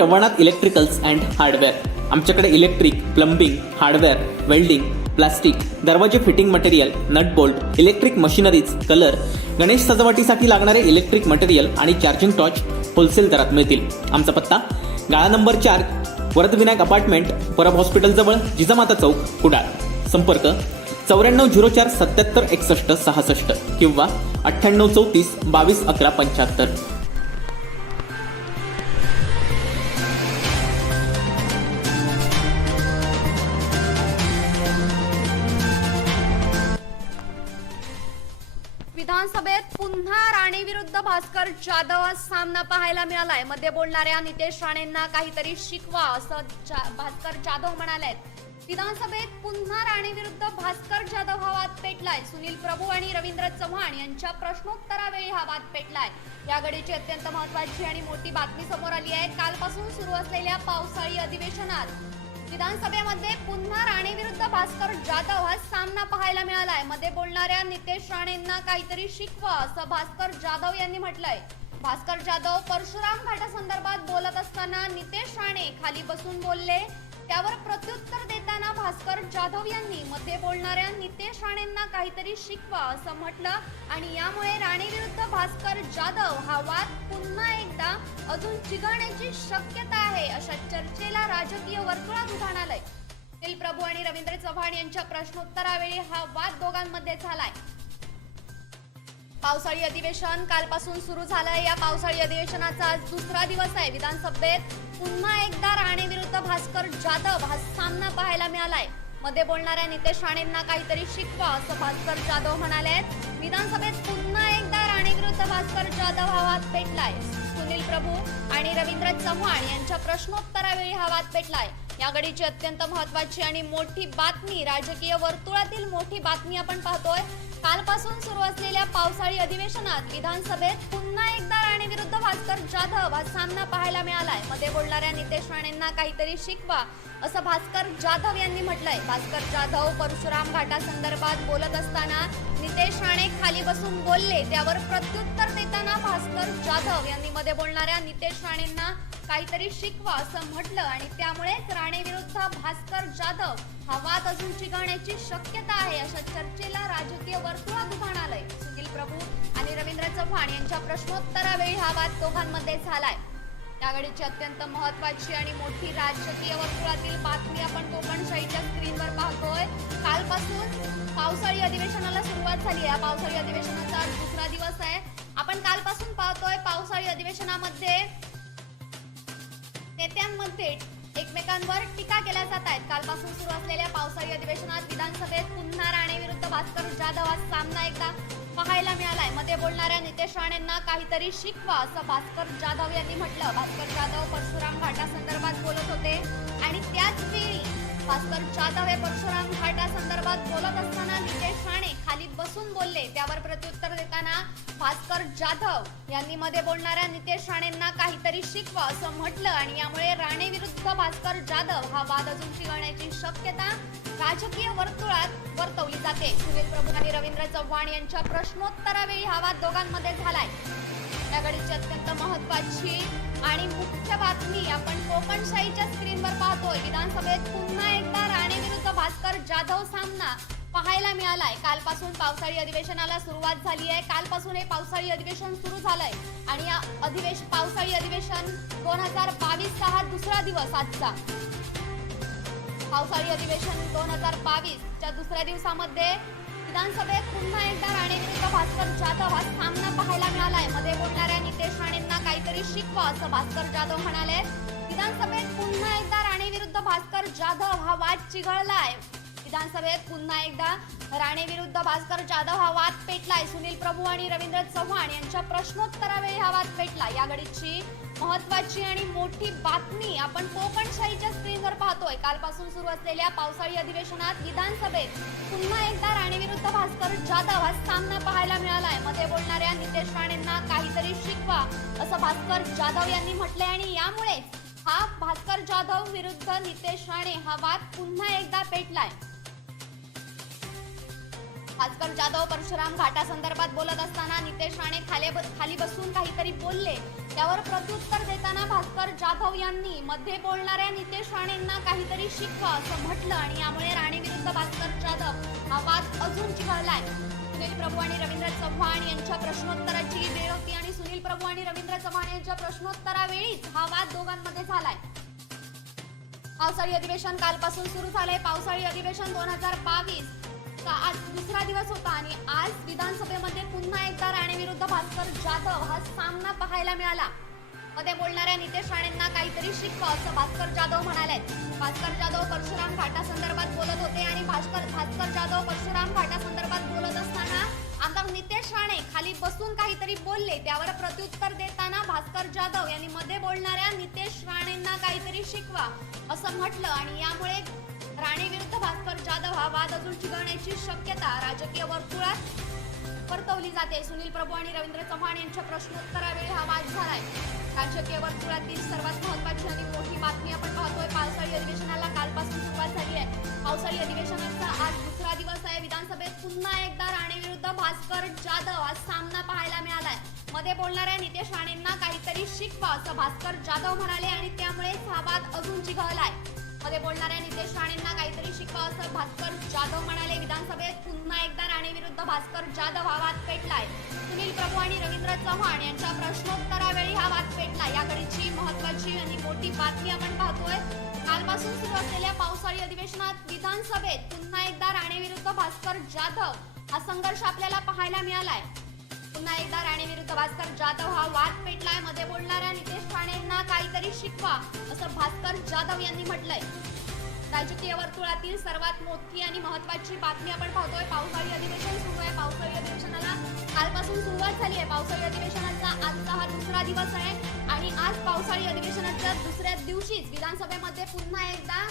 Ravnath electricals and hardware. आमच्याकडे electric, plumbing, hardware, welding, plastic, दरवाजे fitting material, nut bolt, electric machineries, colour, Ganesh सजावटीसाठी लागणारे electric material आणि charging torch wholesale दरात मिळतील. आमचा पत्ता गाळा number 4, Varadvinayak apartment, Parab hospital जवळ, जिजामाता चौक, कुडाळ. संपर्क 9404 77 61 66 किंवा 9834 22 11 75. विधानसभेत पुन्हा राणे विरुद्ध भास्कर जाधव सामना पाहायला मिळालाय. मध्ये बोलणाऱ्या नितेश राणेंना काहीतरी शिकवा असं भास्कर जाधव म्हणाले. विधानसभेत पुन्हा राणे विरुद्ध भास्कर जाधव हा वाद पेटलाय. सुनील प्रभू आणि रवींद्र चव्हाण यांच्या प्रश्नोत्तरावेळी हा वाद पेटलाय. या घडीची अत्यंत महत्त्वाची आणि मोठी बातमी समोर आली आहे. कालपासून सुरू असलेल्या पावसाळी अधिवेशनात विधानसभेमध्ये पुन्हा राणे विरुद्ध भास्कर जाधव हा सामना पाहायला मिळालाय. मध्ये बोलणाऱ्या नितेश राणेंना काहीतरी शिकवा असं भास्कर जाधव यांनी म्हटलंय. भास्कर जाधव परशुराम घाटासंदर्भात बोलत असताना नितेश राणे खाली बसून बोलले. त्यावर प्रत्युत्तर देताना भास्कर जाधव यांनी मध्ये बोलणाऱ्या नितेश राणेंना काहीतरी शिकवा असं म्हटलं आणि यामुळे राणे विरुद्ध भास्कर जाधव हा वाद पुन्हा एकदा अजून चिघळण्याची शक्यता आहे अशा चर्चेला राजकीय वर्तुळात उधाण आलंय. सुनील प्रभू आणि रवींद्र चव्हाण यांच्या प्रश्नोत्तरावेळी हा वाद दोघांमध्ये झालाय. पावसाळी अधिवेशन कालपासून सुरू झालंय. या पावसाळी अधिवेशनाचा आज दुसरा दिवस आहे. विधानसभेत पुन्हा एकदा राणे विरुद्ध भास्कर जाधव हा सामना पाहायला मिळालाय. मध्ये बोलणाऱ्या नितेश राणेंना काहीतरी शिकवा असं भास्कर जाधव म्हणाले. विधानसभेत पुन्हा एकदा राणे विरुद्ध भास्कर जाधव हा वाद पेटलाय. सुनील प्रभू आणि रवींद्र चव्हाण यांच्या प्रश्नोत्तरावेळी हा वाद पेटलाय. या घडीची अत्यंत महत्त्वाची आणि मोठी बातमी, राजकीय वर्तुळातील मोठी बातमी आपण पाहतोय. कालपासून सुरू असलेल्या पावसाळी अधिवेशनात विधानसभेत पुन्हा एकदा राणे विरुद्ध भास्कर जाधव हा सामना पाहायला मिळालाय. मध्ये बोलणाऱ्या नितेश राणेंना काहीतरी शिकवा असं भास्कर जाधव यांनी म्हटलंय. भास्कर जाधव परशुराम घाटासंदर्भात बोलत असताना नितेश राणे खाली बसून बोलले. त्यावर प्रत्युत्तर देताना भास्कर जाधव यांनी मध्ये बोलणाऱ्या नितेश राणेंना काहीतरी शिकवा असं म्हटलं आणि त्यामुळेच राणे विरुद्ध भास्कर जाधव हा वाद अजून चिघळण्याची शक्यता आहे अशा चर्चेला राजकीय वर्तुळात उधाण आलंय. सुनील प्रभू आणि रवींद्र चव्हाण यांच्या प्रश्नोत्तरावेळी हा वाद दोघांमध्ये झालाय. या घडीची अत्यंत महत्त्वाची आणि मोठी राजकीय वर्तुळातील बातमी आपण कोकणशाहीच्या स्क्रीनवर पाहतोय. कालपासून पावसाळी अधिवेशनाला सुरुवात झाली आहे. पावसाळी अधिवेशनाचा आज दुसरा दिवस आहे. आपण कालपासून पाहतोय पावसाळी अधिवेशनामध्ये नेत्यांमध्ये एकमेकांवर टीका केल्या जात आहेत. कालपासून सुरू असलेल्या पावसाळी अधिवेशनात विधानसभेत पुन्हा राणे विरुद्ध भास्कर जाधव हा सामना एकदा पाहायला मिळालाय. मध्ये बोलणाऱ्या नितेश राणेंना काहीतरी शिकवा असं भास्कर जाधव यांनी म्हटलं. भास्कर जाधव परशुराम घाटासंदर्भात बोलत होते आणि त्याच वेळी भास्कर जाधव हे परशुराम घाटासंदर्भात बोलत असताना नितेश राणे खाली बसून बोलले. त्यावर प्रत्युत्तर देताना भास्कर जाधव यांनी मध्ये बोलणाऱ्या नितेश राणेंना काहीतरी शिकवा असं म्हटलं आणि यामुळे राणे विरुद्ध भास्कर जाधव हा वाद अजून चिघळण्याची शक्यता राजकीय वर्तुळात वर्तवली जाते. सुनील प्रभू आणि रवींद्र चव्हाण यांच्या प्रश्नोत्तरावेळी हा वाद दोघांमध्ये झालाय. या घडीची अत्यंत महत्त्वाची आणि मुख्य बातमी आपण कोकणशाहीच्या स्क्रीनवर पाहतोय. विधानसभेत पुन्हा एकदा राणे विरुद्ध भास्कर जाधव सामना पाहायला मिळालाय. कालपासून पावसाळी अधिवेशनाला सुरुवात झाली आहे. कालपासून हे पावसाळी अधिवेशन सुरू झालंय आणि या पावसाळी अधिवेशन 2022 हा दुसरा दिवस. आजचा पावसाळी अधिवेशन 2022 च्या दुसऱ्या दिवसामध्ये विधानसभेत पुन्हा एकदा राणे विरुद्ध भास्कर जाधव हा सामना पाहायला मिळालाय. मध्ये बोलणाऱ्या नितेश राणेंना काहीतरी शिकवा असं भास्कर जाधव म्हणाले. विधानसभेत पुन्हा एकदा राणे विरुद्ध भास्कर जाधव हा वाद चिघळलाय. विधानसभेत पुन्हा एकदा राणे विरुद्ध भास्कर जाधव हा वाद पेटलाय. सुनील प्रभू आणि रवींद्र चव्हाण यांच्या प्रश्नोत्तरावेळी हा वाद पेटला. या घडीची महत्त्वाची आणि मोठी बातमी आपण कोकणशाहीच्या स्क्रीनवर पाहतोय. कालपासून सुरू असलेल्या पावसाळी अधिवेशनात विधानसभेत पुन्हा एकदा राणे विरुद्ध भास्कर जाधव हा सामना पाहायला मिळालाय. मध्ये बोलणाऱ्या नितेश राणेंना काहीतरी शिकवा असं भास्कर जाधव यांनी म्हटलंय आणि यामुळे हा भास्कर जाधव विरुद्ध नितेश राणे हा वाद पुन्हा एकदा पेटलाय. भास्कर जाधव परशुराम घाटासंदर्भात बोलत असताना नितेश राणे खाली बसून काहीतरी बोलले. त्यावर प्रत्युत्तर देताना भास्कर जाधव यांनी मध्ये बोलणाऱ्या नितेश राणेंना काहीतरी शिकवा असं म्हटलं आणि यामुळे राणे विरुद्ध भास्कर जाधव हा वाद अजून चिघळलाय. सुनील प्रभू आणि रवींद्र चव्हाण यांच्या प्रश्नोत्तराची वेळ होती आणि सुनील प्रभू आणि रवींद्र चव्हाण यांच्या प्रश्नोत्तरावेळीच हा वाद दोघांमध्ये झालाय. पावसाळी अधिवेशन कालपासून सुरू झालंय. पावसाळी अधिवेशन 2022 चा आज दुसरा दिवस होता आणि आज विधानसभेमध्ये पुन्हा एकदा राणे विरुद्ध भास्कर जाधव हा सामना पाहायला मिळाला. मध्ये बोलणाऱ्या नितेश राणेंना काहीतरी शिकवा असं भास्कर जाधव म्हणाले. भास्कर जाधव परशुराम घाटासंदर्भात बोलत होते आणि भास्कर जाधव परशुराम घाटासंदर्भात बोलत असताना आमदार नितेश राणे खाली बसून काहीतरी बोलले. त्यावर प्रत्युत्तर देताना भास्कर जाधव यांनी मध्ये बोलणाऱ्या नितेश राणेंना काहीतरी शिकवा असं म्हटलं आणि यामुळे राणे विरुद्ध भास्कर जाधव हा वाद अजून चिघळण्याची शक्यता राजकीय वर्तुळात वर्तवली जाते. सुनील प्रभू आणि रवींद्र चव्हाण यांच्या प्रश्नोत्तरावेळी हा वाद झालाय. राजकीय वर्तुळातील सर्वात महत्त्वाची आणि मोठी बातमी आपण पाहतोय. पावसाळी अधिवेशनाला कालपासून सुरुवात झाली आहे. पावसाळी अधिवेशनाचा आज दुसरा दिवस आहे. विधानसभेत पुन्हा एकदा राणे विरुद्ध भास्कर जाधव हा सामना पाहायला मिळालाय. मध्ये बोलणाऱ्या नितेश राणेंना काहीतरी शिकवा असं भास्कर जाधव म्हणाले आणि त्यामुळे हा वाद अजून चिघळलाय. मध्ये बोलणाऱ्या नितेश राणेंना काहीतरी शिकवा असं भास्कर जाधव म्हणाले. विधानसभेत पुन्हा एकदा राणे विरुद्ध भास्कर जाधव हा वाद पेटलाय. सुनील प्रभू आणि रवींद्र चव्हाण यांच्या प्रश्नोत्तरावेळी हा वाद पेटला. याकडची महत्त्वाची आणि मोठी बातमी आपण पाहतोय. कालपासून सुरू असलेल्या पावसाळी अधिवेशनात विधानसभेत पुन्हा एकदा राणे विरुद्ध भास्कर जाधव हा संघर्ष आपल्याला पाहायला मिळालाय. पुन्हा एकदा राणे विरुद्ध भास्कर जाधव हा वाद पेटलाय. मध्ये बोलणाऱ्या नितेश राणेंना काहीतरी शिकवा असं भास्कर जाधव यांनी म्हटलंय. राजकीय वर्तुळातील सर्वात मोठी आणि महत्त्वाची बातमी आपण पाहतोय. पावसाळी अधिवेशन सुरू आहे. पावसाळी अधिवेशनाला कालपासून सुरुवात झाली आहे. पावसाळी अधिवेशनाचा आजचा हा दुसरा दिवस आहे आणि आज पावसाळी अधिवेशनाच्या दुसऱ्या दिवशीच विधानसभेमध्ये पुन्हा एकदा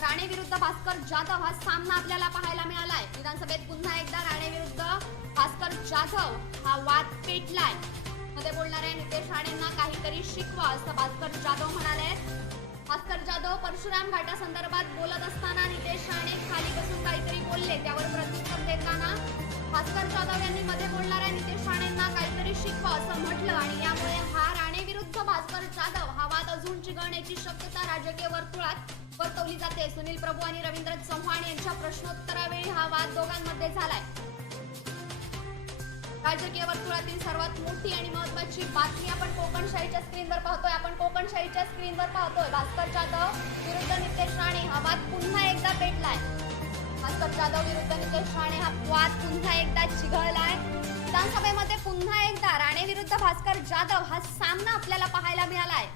राणे विरुद्ध भास्कर जाधव हा सामना आपल्याला पाहायला मिळालाय. विधानसभेत पुन्हा एकदा राणे विरुद्ध भास्कर जाधव हा वाद पेटलाय. मध्ये बोलणाऱ्या नितेश राणेंना काहीतरी शिकवा असं भास्कर जाधव म्हणाले. भास्कर जाधव परशुराम घाटासंदर्भात बोलत असताना नितेश राणे खाली बसून काहीतरी बोलले. त्यावर प्रत्युत्तर देताना भास्कर जाधव यांनी मध्ये बोलणाऱ्या नितेश राणेंना काहीतरी शिकवा असं म्हटलं आणि यामुळे हा राणे विरुद्ध भास्कर जाधव हा वाद अजून चिघळण्याची शक्यता राजकीय वर्तुळात वर्तवली जाते. सुनील प्रभू आणि रवींद्र चव्हाण यांच्या प्रश्नोत्तरावेळी हा वाद दोघांमध्ये झालाय. राजकीय वर्तुळातील सर्वात मोठी आणि महत्त्वाची बातमी आपण कोकणशाहीच्या स्क्रीनवर पाहतोय. भास्कर जाधव विरुद्ध नितेश राणे हा वाद पुन्हा एकदा पेटलाय. भास्कर जाधव विरुद्ध नितेश राणे हा वाद पुन्हा एकदा चिघळलाय. विधानसभेमध्ये पुन्हा एकदा राणे विरुद्ध भास्कर जाधव हा सामना आपल्याला पाहायला मिळालाय.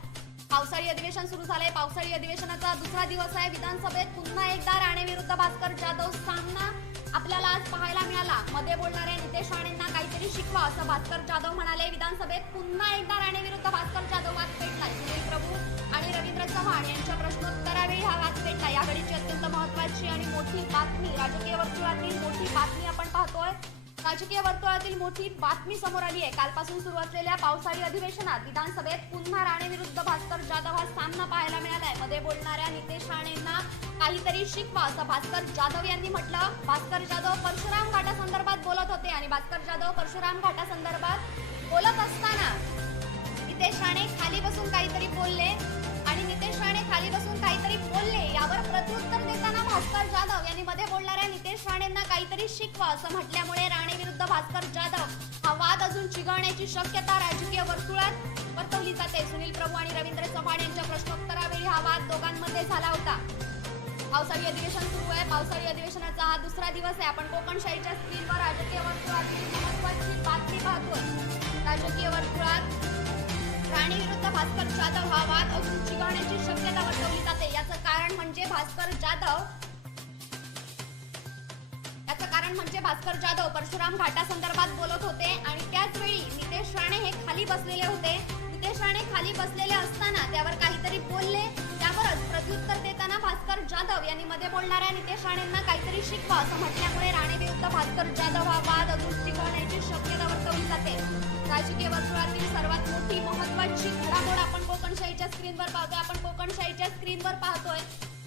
पावसाळी अधिवेशन सुरू झालंय. पावसाळी अधिवेशनाचा दुसरा दिवस आहे. विधानसभेत पुन्हा एकदा राणे विरुद्ध भास्कर जाधव सामना आपल्याला आज पाहायला मिळाला. मध्ये बोलणाऱ्या नितेश राणेंना काहीतरी शिकवा असं भास्कर जाधव म्हणाले. विधानसभेत पुन्हा एकदा राणे विरुद्ध भास्कर जाधव वाद पेटलाय. सुनील प्रभू आणि रवींद्र चव्हाण यांच्या प्रश्नोत्तरावेळी हा वाद पेटला. या घडीची अत्यंत महत्त्वाची आणि मोठी बातमी राजकीय वर्तुळातील मोठी बातमी आपण पाहतोय. राजकीय वर्तुळातील मोठी बातमी समोर आली आहे. कालपासून सुरू असलेल्या पावसाळी अधिवेशनात विधानसभेत पुन्हा राणे विरुद्ध भास्कर जाधव हा सामना पाहायला मिळालाय. मध्ये बोलणाऱ्या नितेश राणेंना काहीतरी शिकवा असं भास्कर जाधव यांनी म्हटलं. भास्कर जाधव परशुराम घाटासंदर्भात बोलत होते आणि भास्कर जाधव परशुराम घाटासंदर्भात बोलत असताना नितेश राणे खाली बसून काहीतरी बोलले आणि नितेश राणे खाली बसून काहीतरी बोलले. यावर प्रत्युत्तर देताना भास्कर जाधव यांनी मध्ये बोलणाऱ्या नितेश राणेंना काहीतरी शिकवा असं म्हटल्यामुळे राणे विरुद्ध भास्कर जाधव हा वाद अजून चिघळण्याची शक्यता राजकीय वर्तुळात वर्तवली जाते. सुनील प्रभू आणि रवींद्र चव्हाण यांच्या प्रश्नोत्तरावेळी हा वाद दोघांमध्ये झाला होता. पावसाळी अधिवेशन सुरू आहे. पावसाळी अधिवेशनाचा हा दुसरा दिवस आहे. आपण कोकणशाहीच्या स्क्रीनवर राजकीय वर्तुळातील महत्त्वाची बातमी पाहतोय. राजकीय वर्तुळात राणे विरुद्ध भास्कर जाधव हा वाद अजून चिघळण्याची शक्यता वर्तवली जाते. याचं कारण म्हणजे भास्कर जाधव परशुराम घाटासंदर्भात बोलत होते आणि त्याचवेळी नितेश राणे हे खाली बसलेले होते. नितेश राणे खाली बसलेले असताना त्यावर काहीतरी बोलले. त्यावरच प्रत्युत्तर देताना भास्कर जाधव यांनी मध्ये बोलणाऱ्या नितेश राणेंना काहीतरी शिकवा असं म्हटल्यामुळे राणे विरुद्ध भास्कर जाधव हा वाद अजून चिघळण्याची शक्यता वर्तवली जाते. राजकीय वर्तुळातील सर्वात मोठी महत्त्वाची घडामोड आपण कोकणशाहीच्या स्क्रीनवर पाहतोय.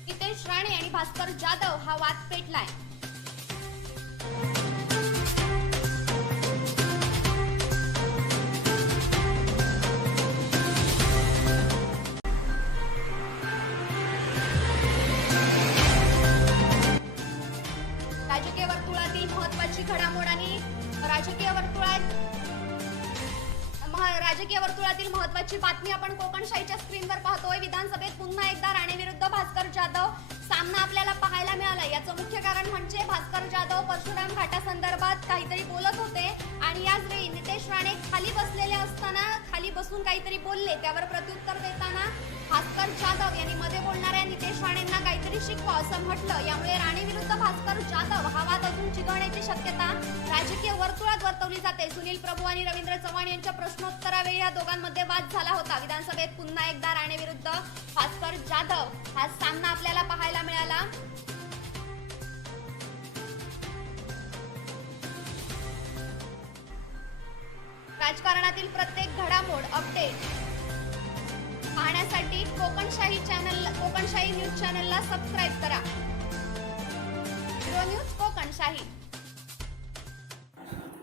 नितेश राणे आणि भास्कर जाधव हा वाद पेटलाय. राजकीय वर्तुळातील महत्त्वाची बातमी आपण कोकणशाहीच्या स्क्रीनवर पाहतोय. विधानसभेत पुन्हा एकदा राणे विरुद्ध भास्कर जाधव सामना आपल्याला पाहायला मिळाला. याचं मुख्य कारण म्हणजे भास्कर जाधव परशुराम घाटासंदर्भात काहीतरी बोलत होते आणि याच वेळी नितेश राणे खाली बसलेले असताना खाली बसून काहीतरी बोलले. त्यावर प्रत्युत्तर देताना भास्कर जाधव यांनी मध्ये बोलणाऱ्या नितेश राणेंना काहीतरी शिकवा असं म्हटलं. यामुळे राणे विरुद्ध भास्कर जाधव हा वाद अजून चिघळण्याची शक्यता राजकीय वर्तुळात वर्तवली जाते. सुनील प्रभू आणि रवींद्र चव्हाण यांच्या प्रश्नोत्तरावेळी या दोघांमध्ये वाद झाला होता. विधानसभेत पुन्हा एकदा राणे विरुद्ध भास्कर जाधव हा सामना आपल्याला पाहायला मिळाला. राजकारणातील प्रत्येक घडामोड अपडेट पाहण्यासाठी कोकणशाही न्यूज चॅनलला सबस्क्राईब करा. न्यूज कोकणशाही.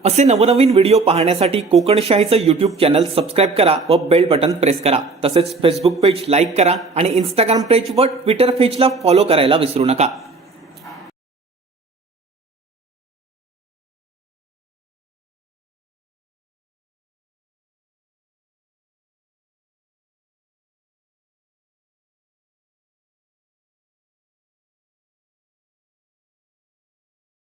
असे नवनवीन व्हिडिओ पाहण्यासाठी कोकणशाहीचं यूट्यूब चॅनल सबस्क्राईब करा व बेल बटन प्रेस करा. तसेच फेसबुक पेज लाईक करा आणि इंस्टाग्राम पेज व ट्विटर पेजला फॉलो करायला विसरू नका.